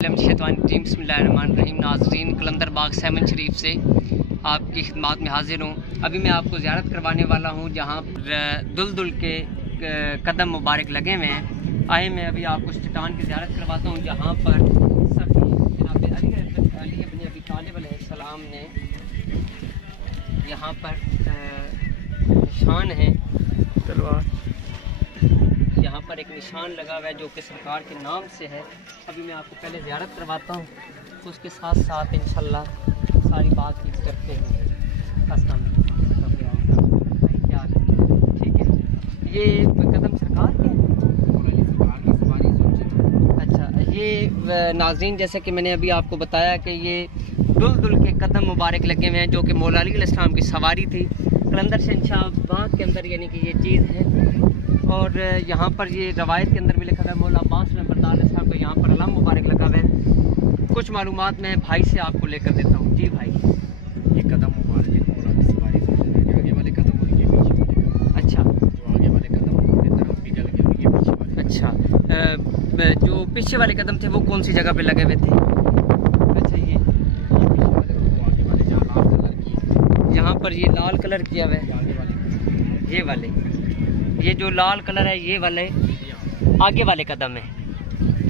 बिस्मिल्लाहिर्रहमानिर्रहीम। नाज़रीन, कलंदर बाग सेवन शरीफ से आपकी खिदमत में हाजिर हूँ। अभी मैं आपको ज़ियारत करवाने वाला हूँ जहाँ दुलदुल के कदम मुबारक लगे हुए हैं। आए मैं अभी आपको चट्टान की ज़ियारत करवाता हूँ जहाँ पर जनाब अली इब्न अबी तालिब अलैहिस्सलाम ने यहाँ पर निशान है तलवार, यहाँ पर एक निशान लगा हुआ है जो कि सरकार के नाम से है। अभी मैं आपको पहले ज़ियारत करवाता हूँ तो उसके साथ साथ इंशाल्लाह सारी बातचीत करते हैं। ठीक है, ये कदम सरकार के अच्छा। ये नाज़रीन, जैसे कि मैंने अभी आपको बताया कि ये दुलदुल के कदम मुबारक लगे हुए हैं जो कि मौला अली अलैहिस्सलाम की सवारी थी। कलंदर शहंशाह बाग के अंदर यानी कि ये चीज़ है। और यहाँ पर ये रवायत के अंदर भी लिखा था मौला अब्बास बरदार साहब को यहाँ पर अलम मुबारक लगा हुआ है। कुछ मालूमात मैं भाई से आपको लेकर देता हूँ। जी भाई, ये कदम मुबारक है मौला की सवारी से, आगे वाले कदम और ये पीछे वाले कदम। अच्छा, जो आगे वाले कदम अपनी तरफ पिघल गए और ये पीछे वाले। अच्छा, जो पीछे वाले कदम थे वो कौन सी जगह पे लगे हुए थे? अच्छा, ये पीछे वाले वो आगे वाले जहाँ लाल कलर की, यहाँ पर ये लाल कलर किया हुआ है। आगे वाले ये वाले, ये जो लाल कलर है ये वाले आगे वाले कदम है।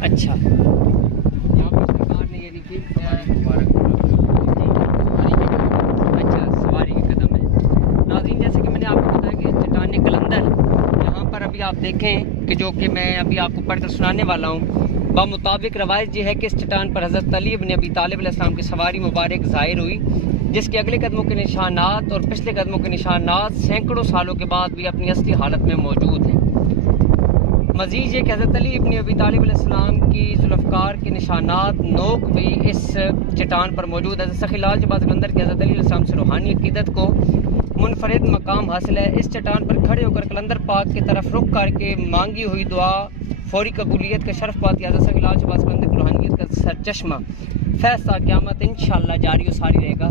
अच्छा, यहाँ पर सरकार ने ये लिखी अच्छा सवारी के कदम है। नाज़रीन, जैसे कि मैंने आपको बताया कि चट्टान कलंदर यहाँ पर अभी आप देखें कि जो कि मैं अभी आपको पढ़कर सुनाने वाला हूँ, बामुताबिक रवायत ये है कि इस चट्टान पर हज़रत अली इब्न अबी तालिब अलैहिस्सलाम की सवारी मुबारक ज़ाहिर हुई, जिसके अगले कदमों के निशानात और पिछले कदमों के निशानात सैकड़ों सालों के बाद भी अपनी असली हालत में मौजूद हैं। मज़ीद ये कि हज़रत अली इब्न अबी तालिब अलैहिस्सलाम की जुल्फ़कार के निशानात नोक भी इस चट्टान पर मौजूद है। सखी लाल जबाज़ कलंदर के हज़रत अली अलैहिस्सलाम से रूहानी अक़ीदत को मुनफरिद मकाम हासिल है। इस चट्टान पर खड़े होकर कलंदर पाक की तरफ रुख करके मांगी हुई दुआ फौरी कबूलियत का शर्फ पाती है। हज़रत सखी लाल जबाज़ कलंदर की रूहानियत का सरचश्मा फैसला क़यामत इंशाअल्लाह जारी व सारी रहेगा।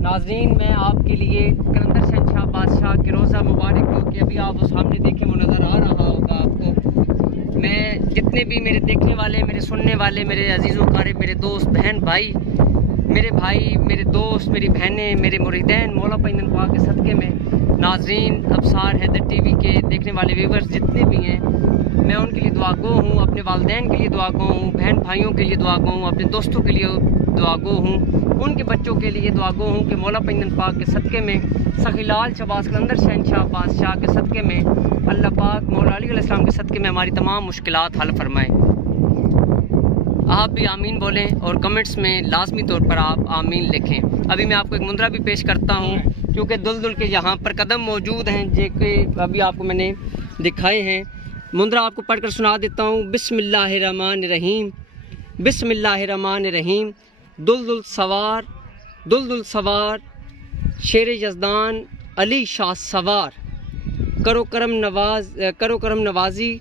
नाज़रीन, मैं आपके लिए कलंदर शहंशाह बादशाह के रोज़ा मुबारक जो कि अभी आप सामने देखे वो नज़र आ रहा होगा आपको, मैं जितने भी मेरे देखने वाले, मेरे सुनने वाले, मेरे अजीज़ों कारब, मेरे दोस्त बहन भाई, मेरे दोस्त, मेरी बहनें, मेरे मुरीदैन, मौला पैगंबर पाक के सदक़े में नाज़रीन, अब्सार हैदर टीवी के देखने वाले व्यूवर्स जितने भी हैं, मैं उनके लिए दुआगो हूँ, अपने वालिदैन के लिए दुआगो हूँ, बहन भाइयों के लिए दुआगो हूँ, अपने दोस्तों के लिए दुआगो हूँ, उनके बच्चों के लिए दुआगो हूँ कि मौला पैगंबर पाक के सदक़े में, सखी लाल शहबाज़ कलंदर शहंशाह बादशाह के सदक़े में, अल्लाह पाक मौला अली अलैहिस्सलाम के सदक़े में हमारी तमाम मुश्किलात हल फरमाएँ। आप भी आमीन बोलें और कमेंट्स में लाजमी तौर पर आप आमीन लिखें। अभी मैं आपको एक मुंदरा भी पेश करता हूँ क्योंकि दुलदुल के यहाँ पर कदम मौजूद हैं जो कि अभी आपको मैंने दिखाए हैं। मुंदरा आपको पढ़कर सुना देता हूँ। बिस्मिल्लाहिर्रहमानिर्रहीम, बिस्मिल्लाहिर्रहमानिर्रहीम। दुलदुल सवार शेर यज़दान अली शाह सवार, करो करम नवाजी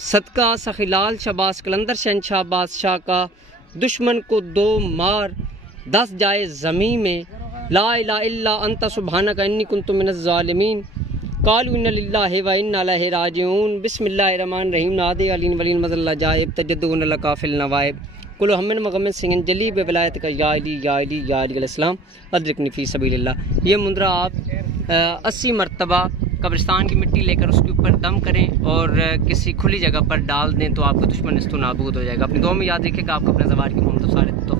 सदका सखी लाल शहबाज़ कलंदर शहंशाह बादशाह का, दुश्मन को दो मार 10 जाए ज़मीं में, ला इलाहा इल्ला अंता सुब्हानका इन्नी कुन्तु मिनज़ ज़ालिमीन, कालू इन्ना लिल्लाहि व इन्ना इलैहि राजिऊन। बिस्मिल्लाहिर्रहमानिर्रहीम। नादे अलीन वलीन मज़ल्ला जाइब तजद्दुन लकाफिल नवाइब, कुल हमन मगमन सिंगन जली बेवलायत का या अली अलैहिस्सलाम अदरिकनी फ़ी सबीलिल्लाह। ये मुंदरा आप 80 मरतबा कब्रिस्तान की मिट्टी लेकर उसके ऊपर दम करें और किसी खुली जगह पर डाल दें तो आपका दुश्मन इस्तो नाबूद हो जाएगा। अपनी दुआ में याद रखिएगा। आपका अपना ज़वार की मोहम्मद सारे तो